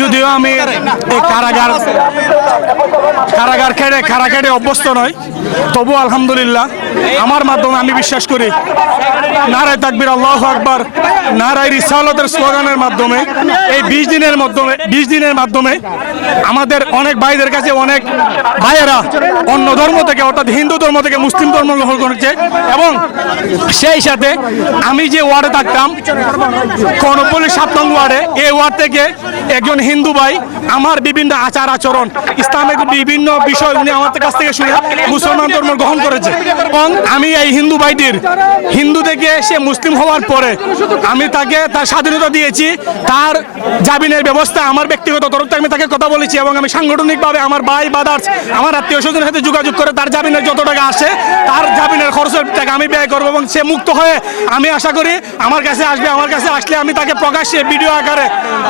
যদিও আমি এই কারাগার কারাগার খেড়ে খারা খেড়ে অভ্যস্ত নয়। তবু আলহামদুলিল্লাহ। আমার মাধ্যমে আমি বিশ্বাস করি নারায় তাকবির, আল্লাহ আকবার, নারায় রিসালতের স্লোগানের মাধ্যমে, এই বিশ দিনের মাধ্যমে, বিশ দিনের মাধ্যমে আমাদের অনেক ভাইদের কাছে, অনেক ভাইয়েরা অন্য ধর্ম থেকে, অর্থাৎ হিন্দু ধর্ম থেকে, মুসলিম ধর্ম গ্রহণ করেছে এবং সেই সাথে আমি যে ওয়ার্ডে থাকতাম কর্ণপল্লী সাত নং ওয়ার্ডে, এই ওয়ার্ড থেকে একজন হিন্দু ভাই আমার বিভিন্ন আচার আচরণ, ইসলামের বিভিন্ন বিষয় উনি আমার কাছ থেকে শুনে মুসলমান ধর্ম গ্রহণ করেছে। এবং আমি এই হিন্দু ভাইটির হিন্দু থেকে সে মুসলিম হওয়ার পরে আমি তাকে তার স্বাধীনতা দিয়েছি তার জামিনের ব্যবস্থা আমার ব্যক্তিগত তরফ থেকে আমি তাকে কথা বলেছি এবং আমি সাংগঠনিকভাবে আমার ভাই বাদার্স আমার আত্মীয় স্বজনের সাথে যোগাযোগ করে তার জামিনের যত টাকা আসে তার জামিনের খরচের টাকা আমি ব্যয় করব এবং সে মুক্ত হয়ে আমি আশা করি আমার কাছে আসবে আমার কাছে আসলে আমি তাকে প্রকাশ্যে ভিডিও আকারে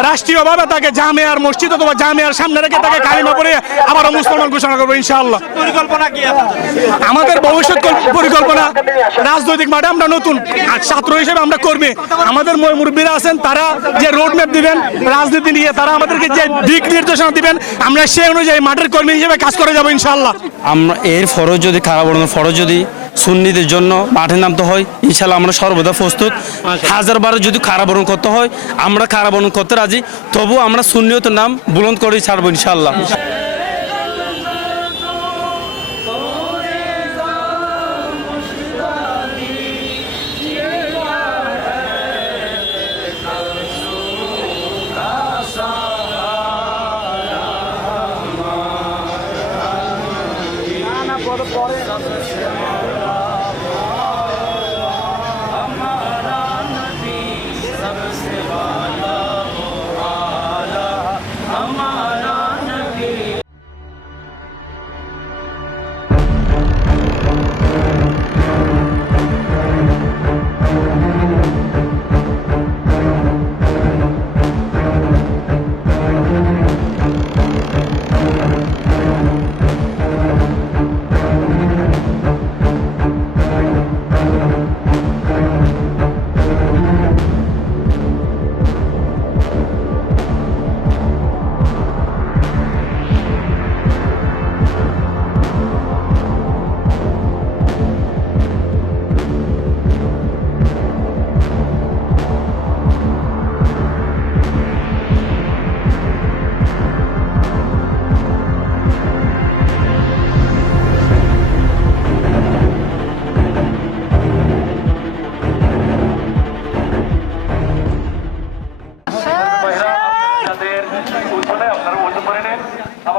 রাষ্ট্রীয়ভাবে তাকে জামিয়ার মসজিদ অথবা জামিয়ার সামনে রেখে তাকে কালিমা পড়ে আবারও মুসলমান ঘোষণা করব ইনশাআল্লাহ। পরিকল্পনা কি আমাদের ভবিষ্যৎ পরিকল্পনা রাজনৈতিক মাঠে আমরা নতুন। আর ছাত্র হিসেবে আমরা কর্মী। আমাদের মুরব্বীরা আছেন তারা যে রোড ম্যাপ দিবেন রাজনীতি নিয়ে তারা আমাদেরকে যে দিক নির্দেশনা দিবেন আমরা সেই অনুযায়ী মাঠের কর্মী হিসেবে কাজ করে যাব ইনশাল্লাহ আমরা এর ফরজ যদি খারাপ ফরজ যদি সুন্নিদের জন্য মাঠে নামতে হয় ইনশাল্লাহ আমরা সর্বদা প্রস্তুত। হাজার বার যদি কারাবরণ করতে হয় আমরা কারাবরণ করতে রাজি তবু আমরা সুন্নিয়তের নাম বুলন্দ করে ছাড়বো ইনশাল্লাহ যাদের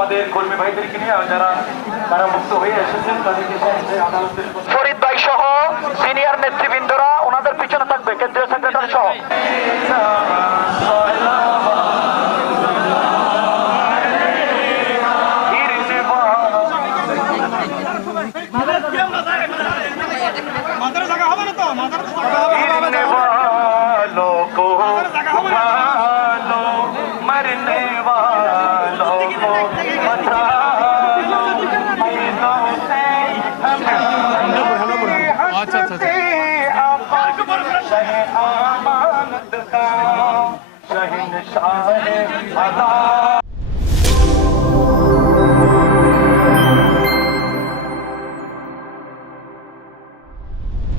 আমাদের কর্মী ভাইদেরকে নিয়ে যারা তারা মুক্ত হয়ে এসেছেন, তাদেরকে ফরিদ ভাই সহ সিনিয়র নেতৃবৃন্দরা, ওনাদের পিছনে থাকবে, কেন্দ্রীয় शह अदा